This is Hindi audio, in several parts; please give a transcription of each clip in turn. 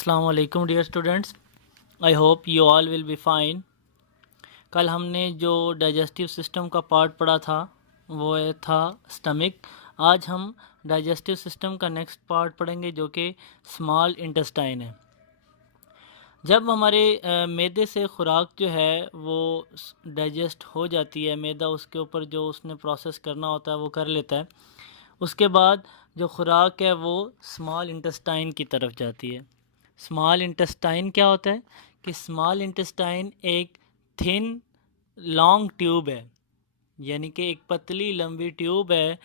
अस्सलाम वालेकुम dear students, I hope you all will be fine. कल हमने जो डाइजेस्टिव सिस्टम का पार्ट पढ़ा था वो था स्टमक। आज हम डाइजेस्टिव सिस्टम का नेक्स्ट पार्ट पढ़ेंगे जो कि स्मॉल इंटेस्टाइन है। जब हमारे मैदे से खुराक जो है वो डाइजेस्ट हो जाती है, मैदा उसके ऊपर जो उसने प्रोसेस करना होता है वो कर लेता है। उसके बाद जो खुराक है वो स्मॉल इंटेस्टाइन की तरफ जाती है। स्मॉल इंटेस्टाइन क्या होता है कि स्मॉल इंटेस्टाइन एक थिन लॉन्ग ट्यूब है, यानी कि एक पतली लंबी ट्यूब है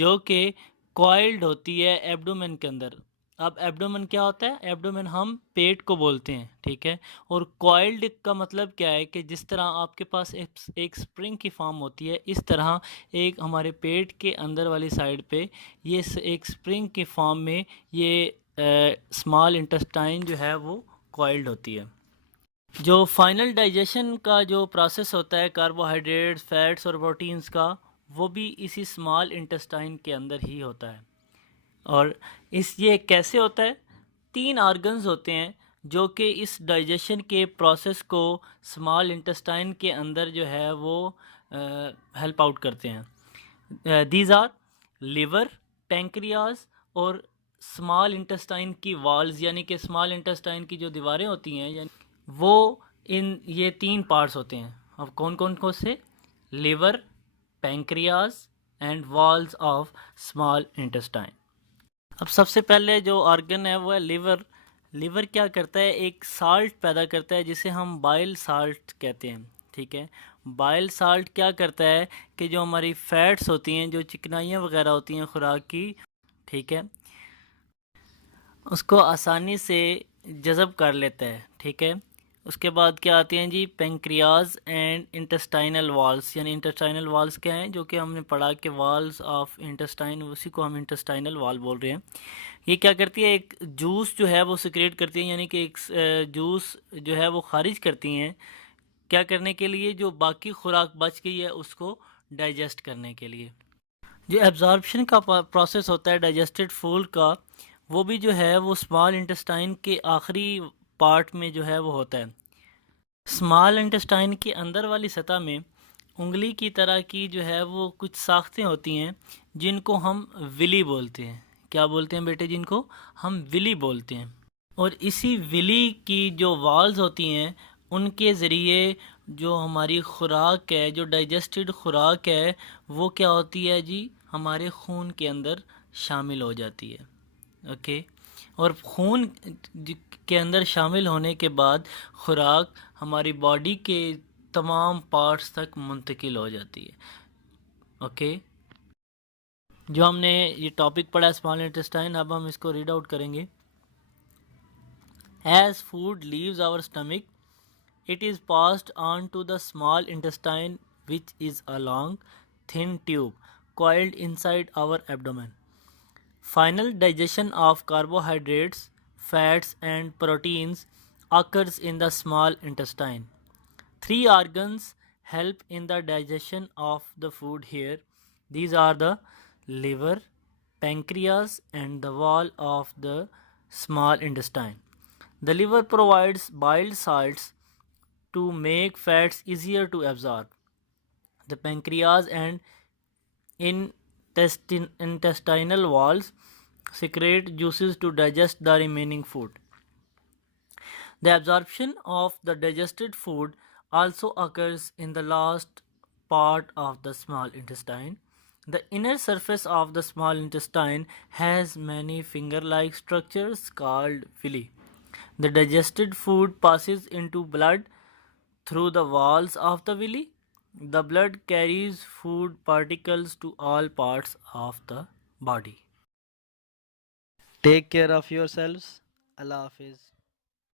जो कि कॉइल्ड होती है एब्डोमेन के अंदर। अब एब्डोमेन क्या होता है? एब्डोमेन हम पेट को बोलते हैं, ठीक है। और कॉइल्ड का मतलब क्या है कि जिस तरह आपके पास एक स्प्रिंग की फॉर्म होती है, इस तरह एक हमारे पेट के अंदर वाली साइड पे ये एक स्प्रिंग की फॉर्म में ये स्मॉल इंटेस्टाइन जो है वो कॉइल्ड होती है। जो फाइनल डाइजेशन का जो प्रोसेस होता है कार्बोहाइड्रेट्स, फैट्स और प्रोटीन्स का, वो भी इसी स्मॉल इंटेस्टाइन के अंदर ही होता है। और ये कैसे होता है? 3 ऑर्गन्स होते हैं जो कि इस डाइजेशन के प्रोसेस को स्मॉल इंटेस्टाइन के अंदर जो है वो हेल्प आउट करते हैं। दीज आर लिवर, पैंक्रियाज और स्मॉल इंटेस्टाइन की वॉल्स, यानी कि स्मॉल इंटेस्टाइन की जो दीवारें होती हैं, यानी वो ये 3 पार्ट्स होते हैं। अब कौन कौन को से? Liver, pancreas and walls of small intestine. अब सबसे पहले जो ऑर्गन है वो है लिवर। लिवर क्या करता है? एक साल्ट पैदा करता है जिसे हम बाइल साल्ट कहते हैं, ठीक है। बाइल साल्ट क्या करता है कि जो हमारी फैट्स होती हैं, जो चिकनाइयाँ वगैरह होती हैं खुराक की, ठीक है, उसको आसानी से जज़ब कर लेता है, ठीक है। उसके बाद क्या आती हैं जी? Pancreas and intestinal walls. यानी इंटेस्टाइनल वॉल्स क्या हैं? जो कि हमने पढ़ा कि वॉल्स ऑफ इंटेस्टाइन, उसी को हम इंटेस्टाइनल वॉल बोल रहे हैं। ये क्या करती है? एक जूस जो है वो सिक्रेट करती है, यानी कि एक जूस जो है वो खारिज करती हैं। क्या करने के लिए? जो बाकी खुराक बच गई है उसको डाइजेस्ट करने के लिए। जो एब्जॉर्प्शन का प्रोसेस होता है डाइजेस्टेड फूड का, वो भी जो है वो स्मॉल इंटेस्टाइन के आखिरी पार्ट में जो है वो होता है। स्मॉल इंटेस्टाइन के अंदर वाली सतह में उंगली की तरह की जो है वो कुछ साख्तें होती हैं जिनको हम विली बोलते हैं। क्या बोलते हैं बेटे? जिनको हम विली बोलते हैं। और इसी विली की जो वॉल्स होती हैं उनके ज़रिए जो हमारी खुराक है, जो डाइजेस्टेड खुराक है, वो क्या होती है जी? हमारे खून के अंदर शामिल हो जाती है, ओके। और खून के अंदर शामिल होने के बाद खुराक हमारी बॉडी के तमाम पार्ट्स तक मुंतकिल हो जाती है, ओके। जो हमने ये टॉपिक पढ़ा स्मॉल इंटेस्टाइन, अब हम इसको रीड आउट करेंगे। As food leaves our stomach, it is passed on to the small intestine, which is a long, thin tube coiled inside our abdomen. Final digestion of carbohydrates, fats, and proteins occurs in the small intestine. 3 organs help in the digestion of the food here. These are the liver, pancreas, and the wall of the small intestine. The liver provides bile salts to make fats easier to absorb. The pancreas and intestinal walls secrete juices to digest the remaining food. The absorption of the digested food also occurs in the last part of the small intestine. The inner surface of the small intestine has many finger-like structures called villi. The digested food passes into blood through the walls of the villi. The blood carries food particles to all parts of the body. Take care of yourselves. Allah Hafiz.